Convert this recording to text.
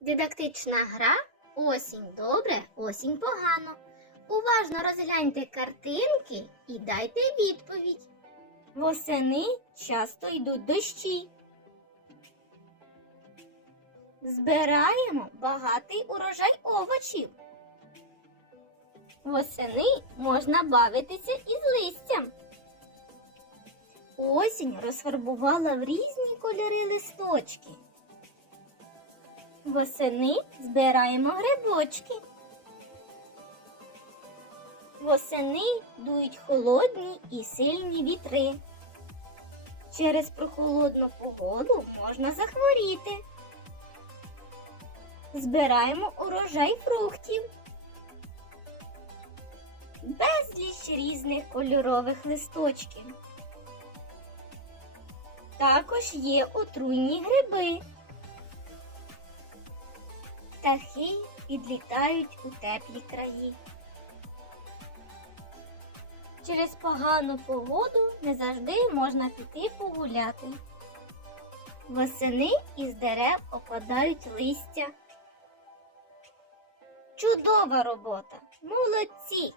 Дидактична гра Осінь добре, осінь погано. Уважно розгляньте картинки і дайте відповідь. Восени часто йдуть дощі. Збираємо багатий урожай овочів. Восени можна бавитися із листям. Осінь розфарбувала в різні кольори листочки. Восени збираємо грибочки. Восени дують холодні і сильні вітри. Через прохолодну погоду можна захворіти. Збираємо урожай фруктів. Безліч різних кольорових листочків. Також є отруйні гриби. Птахи підлітають у теплі краї. Через погану погоду не завжди можна піти погуляти. Восени із дерев опадають листя. Чудова робота! Молодці!